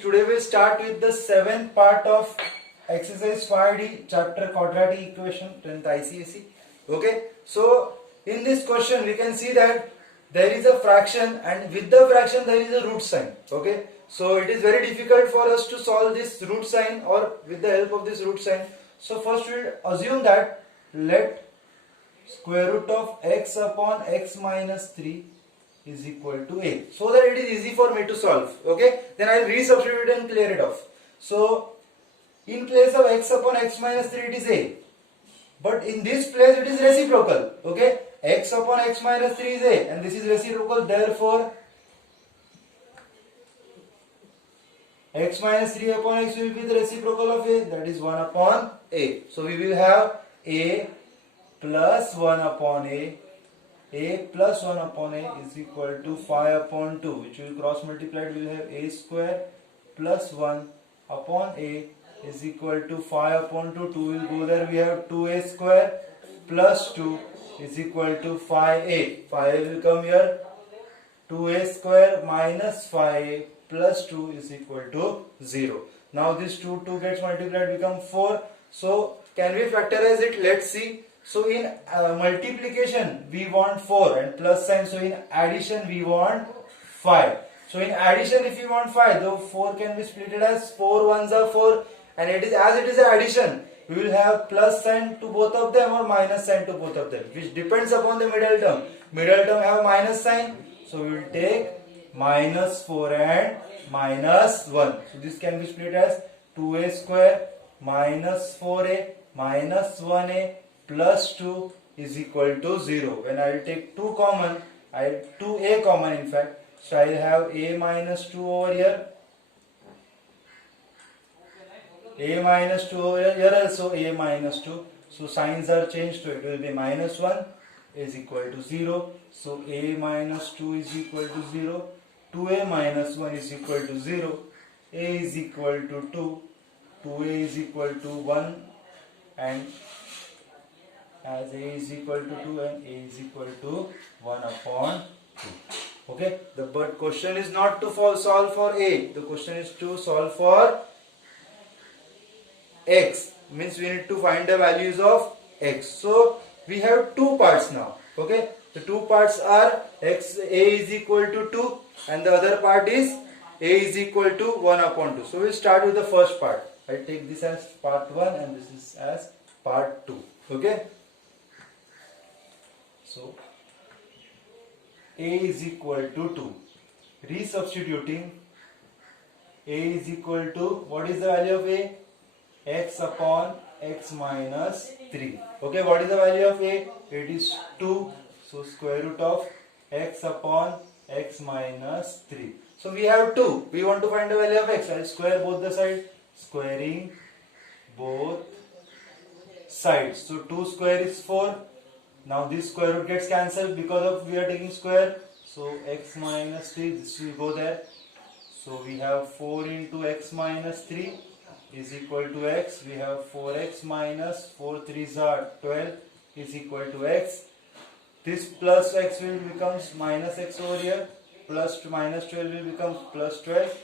Today we start with the seventh part of exercise 5D chapter quadratic equation 10th ICSE. Okay, so in this question we can see that there is a fraction and with the fraction there is a root sign. Okay, so it is very difficult for us to solve this root sign or with the help of this root sign. So first we will assume that let square root of x upon x minus 3 is equal to a, so that it is easy for me to solve. Okay, then I will resubstitute and clear it off. So in place of x upon x minus 3 it is a, but in this place it is reciprocal. Okay, x upon x minus 3 is a and this is reciprocal, therefore x minus 3 upon x will be the reciprocal of a, that is 1 upon a. So we will have a plus 1 upon a plus 1 upon a is equal to 5 upon 2, which will cross multiplied, we will have a square plus 1 upon a is equal to 5 upon 2, 2 will go there, we have 2a square plus 2 is equal to 5a, 5 will come here, 2a square minus 5a plus 2 is equal to 0. Now this 2 gets multiplied, become 4. So can we factorize it? Let's see. So in multiplication we want 4 and plus sign, so in addition we want 5. So in addition if we want 5, though 4 can be split as 4 ones are 4, and it is as it is an addition, we will have plus sign to both of them or minus sign to both of them, which depends upon the middle term. Middle term have minus sign, so we will take minus 4 and minus 1. So this can be split as 2a square minus 4a minus 1a plus 2 is equal to 0. When I will take 2 common, 2a common in fact, so I will have a minus 2 over here, a minus 2 over here, also a minus 2. So signs are changed, so it will be minus 1 is equal to 0. So a minus 2 is equal to 0, 2a minus 1 is equal to 0, a is equal to 2, 2a is equal to 1, and as a is equal to 2 and a is equal to 1 upon 2. Okay, but question is not to solve for a, the question is to solve for x, means we need to find the values of x. So we have two parts now. Okay, the two parts are x, a is equal to 2 and the other part is a is equal to 1 upon 2. So we will start with the first part. I take this as part 1 and this is as part 2. Okay, so a is equal to 2. Resubstituting, a is equal to, what is the value of a? X upon x minus 3. Okay, what is the value of a? It is 2. So square root of x upon x minus 3. So we have 2. We want to find the value of x. I will square both the sides. Squaring both sides. So 2 square is 4. Now this square root gets cancelled because of we are taking square. So x minus 3, this will go there. So we have 4 into x minus 3 is equal to x. We have 4x minus 4 3s are 12 is equal to x. This plus x will become minus x over here. Plus to minus 12 will become plus 12.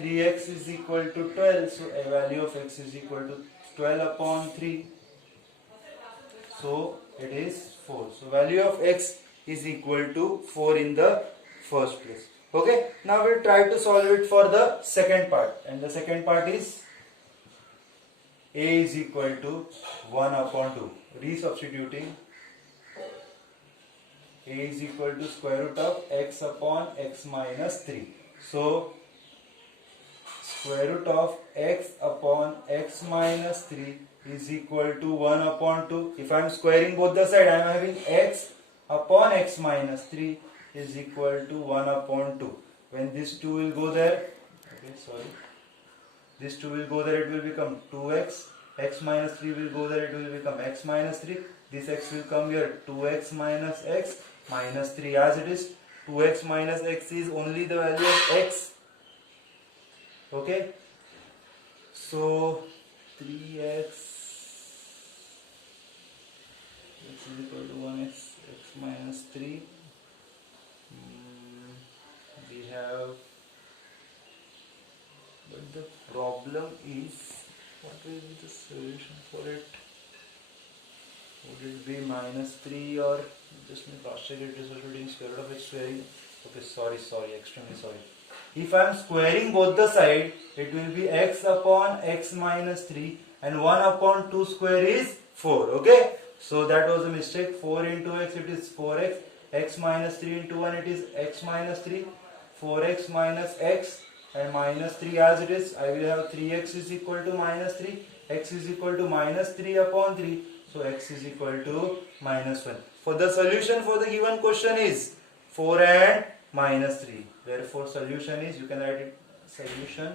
3x is equal to 12. So a value of x is equal to 12 upon 3. So it is 4. So value of x is equal to 4 in the first place. Okay, now we will try to solve it for the second part, and the second part is a is equal to 1 upon 2. Resubstituting, a is equal to square root of x upon x minus 3. So square root of x upon x minus 3 is equal to 1 upon 2. If I am squaring both the sides, I am having x upon x minus 3 is equal to 1 upon 2. When this 2 will go there, okay, sorry, this 2 will go there, it will become 2x, x minus 3 will go there, it will become x minus 3, this x will come here, 2x minus x minus 3, as it is 2x minus x is only the value of x. Okay, so 3x x is equal to 1x, x minus 3, we have the problem is, what will be the solution for it? Would it be minus 3 or just me cross check it is already square root of x squaring? Okay, sorry, extremely sorry. If I am squaring both the side, it will be x upon x minus 3 and 1 upon 2 square is 4. Okay, so that was a mistake. 4 into x, it is 4x. X minus 3 into 1, it is x minus 3. 4x minus x and minus 3 as it is. I will have 3x is equal to minus 3. X is equal to minus 3 upon 3. So x is equal to minus 1. For the solution for the given question is 4 and minus 3. Therefore solution is, you can write it, solution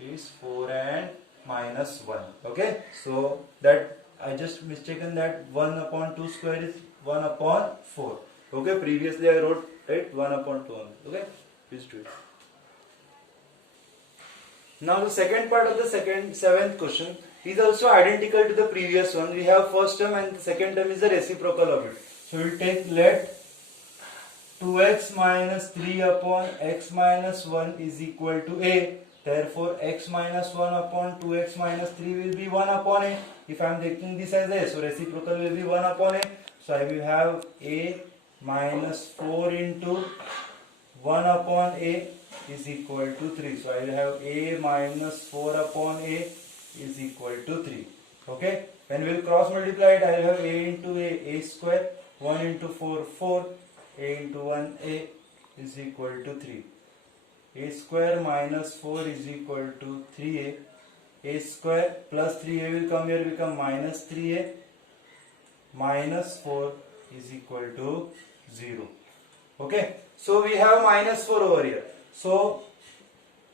is 4 and minus 1. Okay, so that I just mistaken that 1 upon 2 square is 1 upon 4. Okay, previously I wrote right 1 upon 2 only. Okay, please do it. Now the second part of the seventh question is also identical to the previous one. We have first term and the second term is the reciprocal of it. So we will take, let 2x minus 3 upon x minus 1 is equal to a. Therefore x minus 1 upon 2x minus 3 will be 1 upon a. If I am taking this as a, so reciprocal will be 1 upon a. So I will have a minus 4 into 1 upon a is equal to 3. So I will have a minus 4 upon a is equal to 3. Okay, when we will cross multiply it, I will have a into a square, 1 into 4, 4, a into 1, a is equal to 3. A square minus 4 is equal to 3a. A square plus 3a will come here, become minus 3a minus 4 is equal to 0. Okay, so we have minus 4 over here. So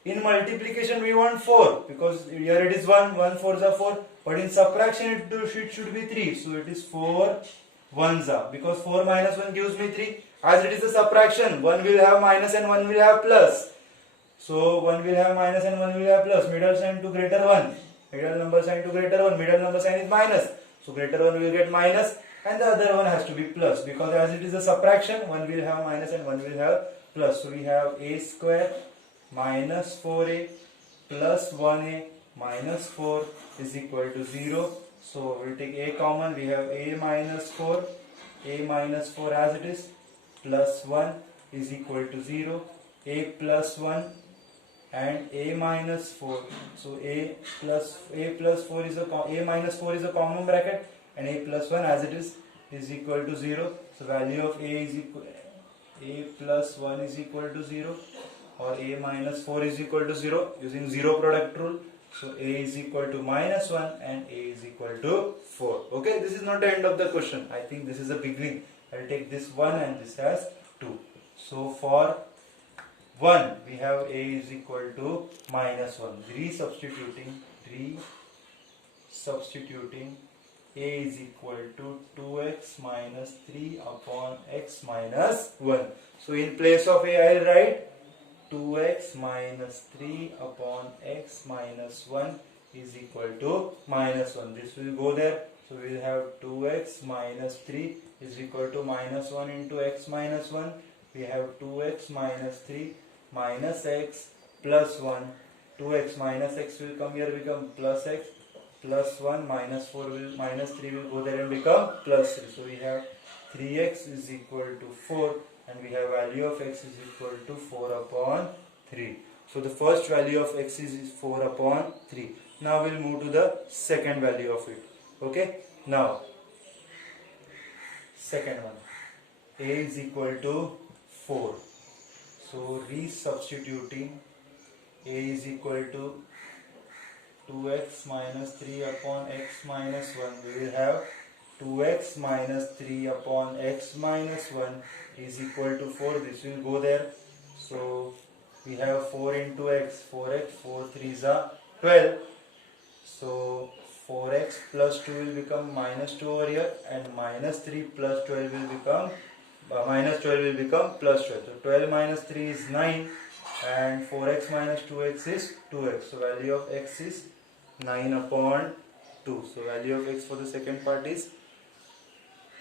in multiplication we want 4 because here it is 1, 1 4s are 4, but in subtraction it should be 3. So it is 4 1s are, because 4 minus 1 gives me 3. As it is a subtraction, 1 will have minus and 1 will have plus. So 1 will have minus and 1 will have plus. Middle sign to greater 1. Middle number sign to greater 1. Middle number sign is minus. So greater 1 will get minus and the other one has to be plus, because as it is a subtraction, 1 will have minus and 1 will have plus. So we have a square minus 4a plus 1a minus 4 is equal to 0. So we will take a common. We have a minus 4 as it is, plus 1 is equal to 0. A plus 1 and a minus 4. So a plus 4 is a minus 4 is a common bracket, and a plus 1 as it is equal to 0. So value of a is equal, a plus 1 is equal to 0, or a minus 4 is equal to 0 using 0 product rule. So a is equal to minus 1 and a is equal to 4. Okay, this is not the end of the question. I think this is the beginning. I will take this 1 and this as 2. So for 1 we have a is equal to minus 1. Substituting a is equal to 2x minus 3 upon x minus 1. So in place of a I will write 2x minus 3 upon x minus 1 is equal to minus 1. This will go there. So we will have 2x minus 3 is equal to minus 1 into x minus 1. We have 2x minus 3 minus x plus 1. 2x minus x will come here, become plus x, plus 1 minus 4 will, minus 3 will go there and become plus 3. So we have 3x is equal to 4 and we have value of x is equal to 4 upon 3. So the first value of x is 4 upon 3. Now we'll move to the second value of it. Okay, now second one, a is equal to 4. So resubstituting a is equal to 2x minus 3 upon x minus 1. We will have 2x minus 3 upon x minus 1 is equal to 4. This will go there. So we have 4 into x, 4x, 4 3s are 12. So 4x plus 2 will become minus 2 over here, and minus 3 plus 12 will become minus 12 will become plus 12. So 12 minus 3 is 9 and 4x minus 2x is 2x. So value of x is 9 upon 2. So value of x for the second part is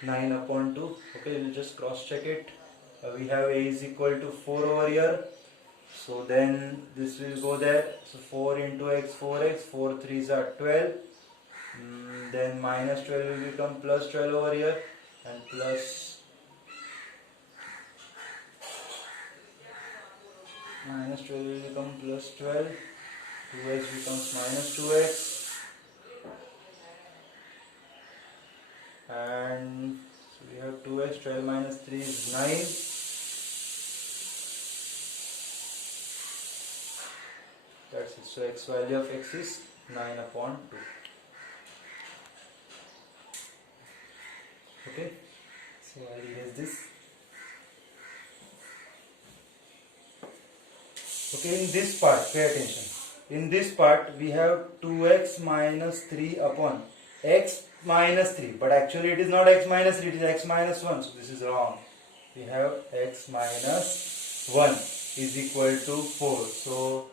9 upon 2. Okay, we'll just cross check it. We have a is equal to 4 over here So then this will go there. So 4 into x, 4x, 4 3s are 12. Then minus 12 will become plus 12 over here, and plus minus 12 will become plus 12. 2x becomes minus 2x, and so we have 2x, 12 minus 3 is 9. That's it. So x value of x is 9 upon 2. Okay, so I'll erase this. Okay, in this part, pay attention. In this part, we have 2x minus 3 upon x minus 3. But actually it is not x minus 3, it is x minus 1. So this is wrong. We have x minus 1 is equal to 4. So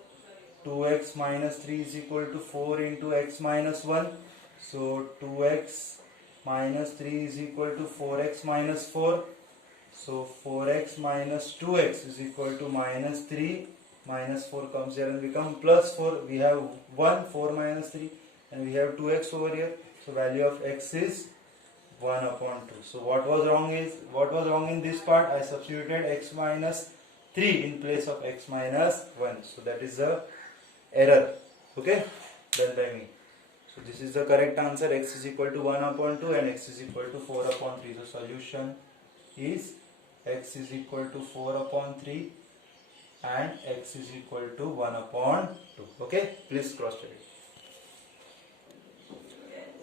2x minus 3 is equal to 4 into x minus 1. So 2x minus 3 is equal to 4x minus 4. So 4x minus 2x is equal to minus 3. Minus 4 comes here and become plus 4. We have 1, 4 minus 3, and we have 2x over here. So value of x is 1 upon 2. So what was wrong in this part? I substituted x minus 3 in place of x minus 1. So that is the error. Okay, done by me. So this is the correct answer. X is equal to 1 upon 2 and x is equal to 4 upon 3. So solution is x is equal to 4 upon 3 and x is equal to 1 upon 2. Okay, please cross check it.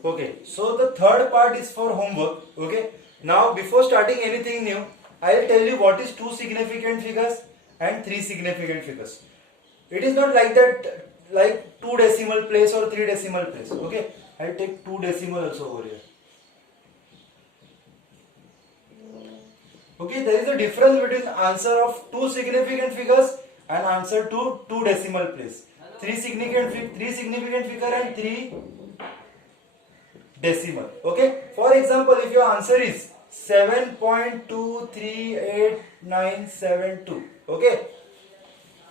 Okay, so the third part is for homework. Okay, now before starting anything new, I will tell you what is 2 significant figures and 3 significant figures. It is not like that, like 2 decimal place or 3 decimal place. Okay, I will take 2 decimal also over here. Okay, there is a difference between answer of 2 significant figures and answer to 2 decimal place. 3 significant figure and 3 decimal. Okay, for example, if your answer is 7.238972, okay,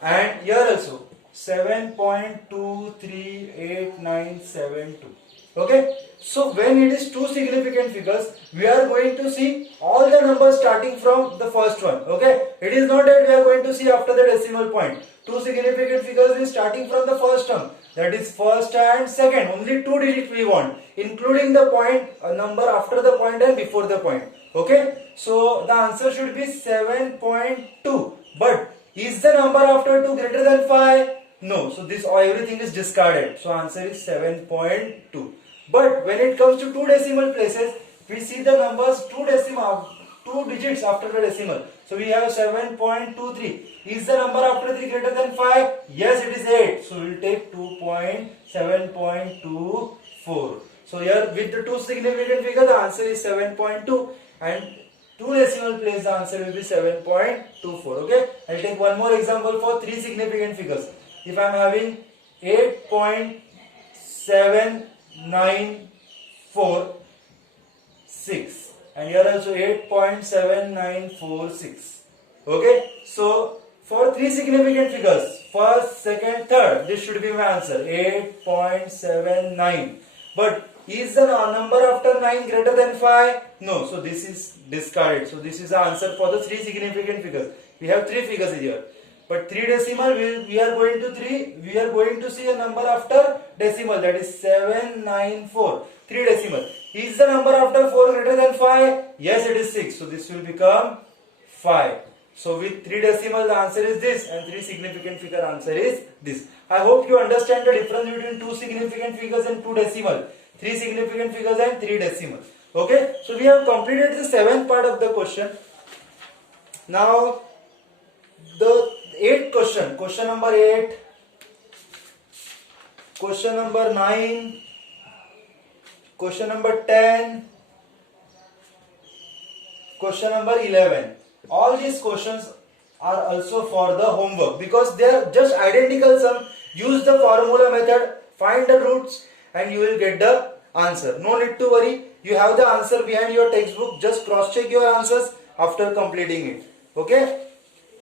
and here also 7.238972. Okay, so when it is 2 significant figures, we are going to see all the numbers starting from the first one. Okay, it is not that we are going to see after the decimal point. 2 significant figures is starting from the first term, that is first and second. Only 2 digits we want, including the point number after the point and before the point. Okay, so the answer should be 7.2. But is the number after 2 greater than 5? No. So this everything is discarded. So answer is 7.2. But when it comes to 2 decimal places, we see the numbers 2 digits after the decimal. So we have 7.23. Is the number after 3 greater than 5? Yes, it is 8. So we will take 7.24. So here with the 2 significant figures, the answer is 7.2, and 2 decimal place, the answer will be 7.24. Okay, I will take one more example for 3 significant figures. If I am having 8.7946 and here also 8.7946. Okay, so for 3 significant figures, first, second, third, this should be my answer, 8.79. But is the number after 9 greater than 5? No, so this is discarded. So this is the answer for the 3 significant figures. We have 3 figures here. But 3 decimal, we are going to see a number after decimal, that is 794. 3 decimal. Is the number after 4 greater than 5? Yes, it is 6. So this will become 5. So with 3 decimal, the answer is this, and 3 significant figure answer is this. I hope you understand the difference between 2 significant figures and 2 decimal. 3 significant figures and 3 decimal. Okay, so we have completed the 7th part of the question. Now the 8th question, question number 8, question number 9, question number 10, question number 11. All these questions are also for the homework because they are just identical sum. Use the formula method, find the roots, and you will get the answer. No need to worry. You have the answer behind your textbook. Just cross check your answers after completing it. Okay.